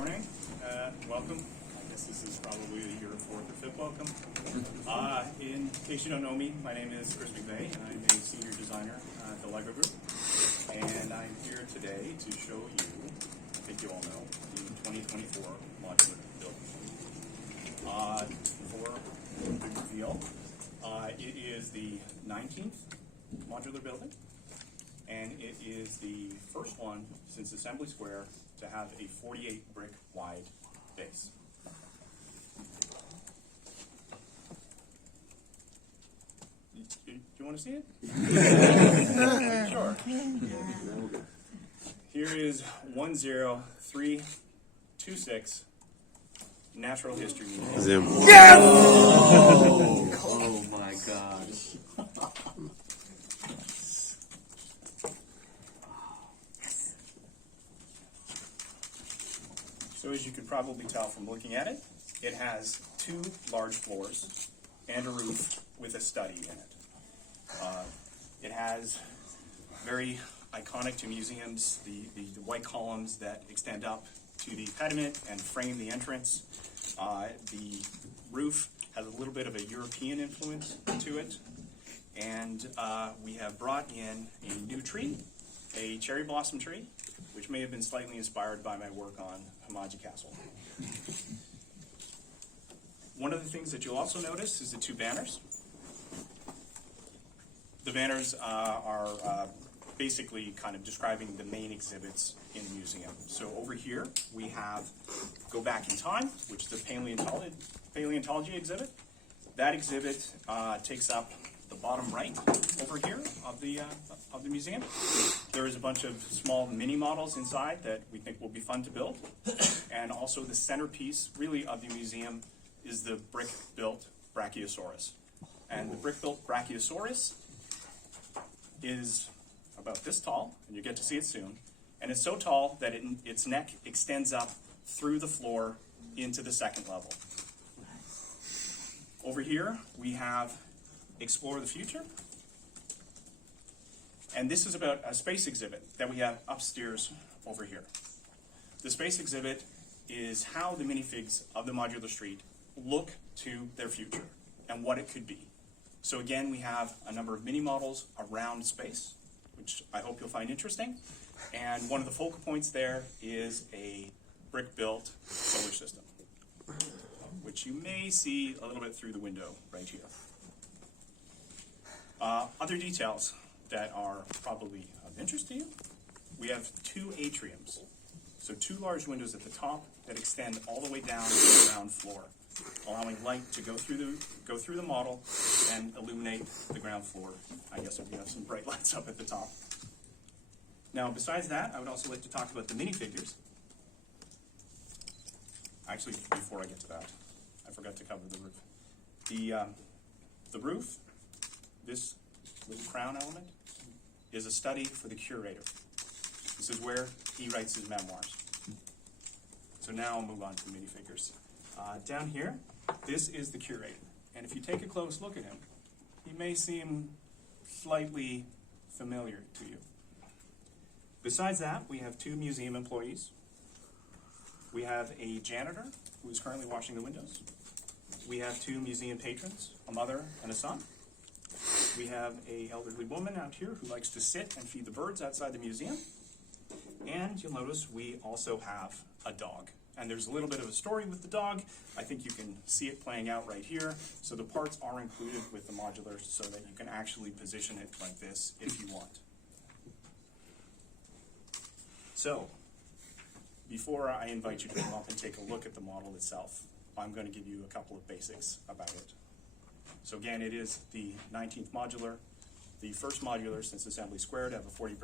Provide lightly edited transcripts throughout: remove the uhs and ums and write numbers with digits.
morning. Welcome. I guess this is probably your fourth or fifth welcome. In case you don't know me, my name is Chris McVeigh, and I'm a senior designer at the LEGO Group. And I'm here today to show you, I think you all know, the 2024 modular build. For the big reveal, it is the 19th modular building, and it is the first one since Assembly Square to have a 48 brick wide base. Do you want to see it? Sure. Here is 10326 Natural History Museum. Yes! Oh my gosh. So as you can probably tell from looking at it, it has two large floors and a roof with a study in it. It has very iconic to museums, the white columns that extend up to the pediment and frame the entrance. The roof has a little bit of a European influence to it. And we have brought in a new tree, a cherry blossom tree, which may have been slightly inspired by my work on Hamaji Castle. One of the things that you'll also notice is the two banners. The banners are basically kind of describing the main exhibits in the museum. So over here we have Go Back in Time, which is the paleontology exhibit. That exhibit takes up the bottom right over here of the museum. There is a bunch of small mini models inside that we think will be fun to build. And also the centerpiece really of the museum is the brick-built Brachiosaurus. And the brick-built Brachiosaurus is about this tall, and you get to see it soon. And it's so tall that its neck extends up through the floor into the second level. Over here we have Explore the Future. And this is about a space exhibit that we have upstairs over here. The space exhibit is how the minifigs of the modular street look to their future and what it could be. So again, we have a number of mini models around space, which I hope you'll find interesting. And one of the focal points there is a brick-built solar system, which you may see a little bit through the window right here. Other details that are probably of interest to you, we have two atriums. So two large windows at the top that extend all the way down to the ground floor, allowing light to go through the model and illuminate the ground floor. I guess we have some bright lights up at the top. Now, besides that, I would also like to talk about the minifigures. Actually, before I get to that, I forgot to cover the roof. The roof, this little crown element, is a study for the curator. This is where he writes his memoirs. So now I'll move on to the minifigures. Down here, this is the curator. And if you take a close look at him, he may seem slightly familiar to you. Besides that, we have two museum employees. We have a janitor who is currently washing the windows. We have two museum patrons, a mother and a son. We have an elderly woman out here who likes to sit and feed the birds outside the museum. And you'll notice we also have a dog. And there's a little bit of a story with the dog. I think you can see it playing out right here. So the parts are included with the modular so that you can actually position it like this if you want. So, before I invite you to come up and take a look at the model itself, I'm going to give you a couple of basics about it. So again, it is the 19th modular, the first modular since Assembly Square to have a 48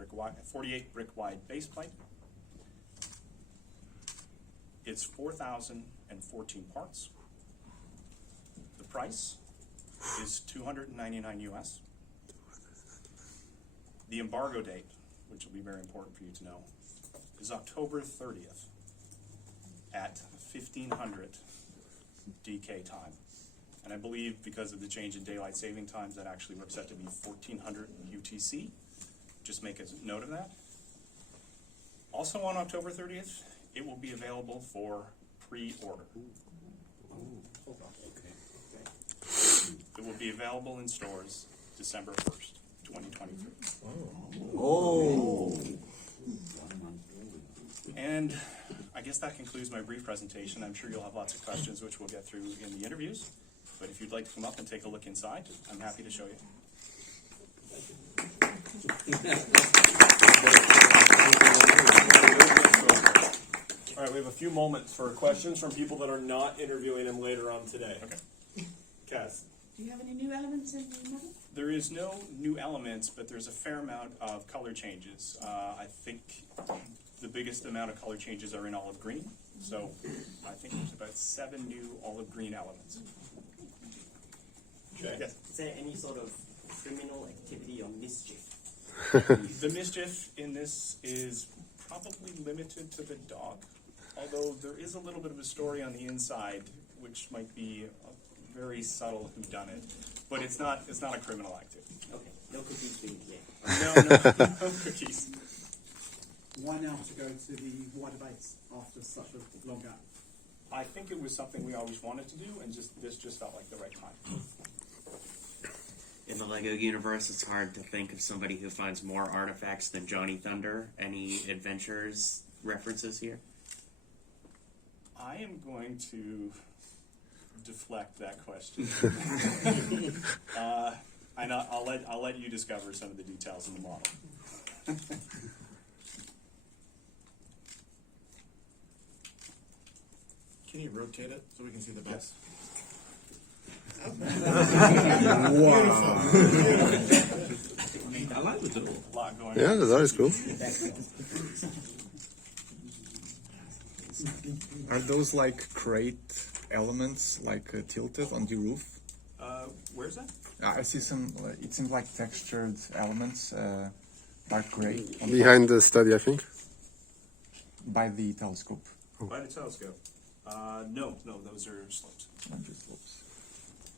brick wide base plate. It's 4,014 parts. The price is $299 US. The embargo date, which will be very important for you to know, is October 30th at 1500 DK time. And I believe because of the change in daylight saving times, that actually works out to be 1400 UTC. Just make a note of that. Also on October 30th it will be available for pre-order. It will be available in stores December 1st, 2023. Oh. And I guess that concludes my brief presentation. I'm sure you'll have lots of questions, which we'll get through in the interviews. But if you'd like to come up and take a look inside, I'm happy to show you. All right, we have a few moments for questions from people that are not interviewing him later on today. Okay. Cass. Do you have any new elements in the model? There is no new elements, but there's a fair amount of color changes. I think the biggest amount of color changes are in olive green. So I think there's about 7 new olive green elements. Jay. Yes. Is there any sort of criminal activity or mischief? The mischief in this is probably limited to the dog, although there is a little bit of a story on the inside, which might be a very subtle whodunit, but it's not a criminal activity. Okay, no cookies being here. No cookies. Why now to go to the wider base after such a long gap? I think it was something we always wanted to do, and this just felt like the right time. In the LEGO universe, it's hard to think of somebody who finds more artifacts than Johnny Thunder. Any adventures references here? I am going to deflect that question, and I'll let you discover some of the details in the model. Can you rotate it so we can see the best? Wow. I like the tool. A lot going Yeah, on. that is cool. Are those like crate elements, like tilted on the roof? Where's that? I see some. It seems like textured elements, dark gray. On Behind the study, I think. by the telescope. By the telescope. No, those are slopes. Not just slopes.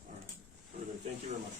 All right. Thank you very much.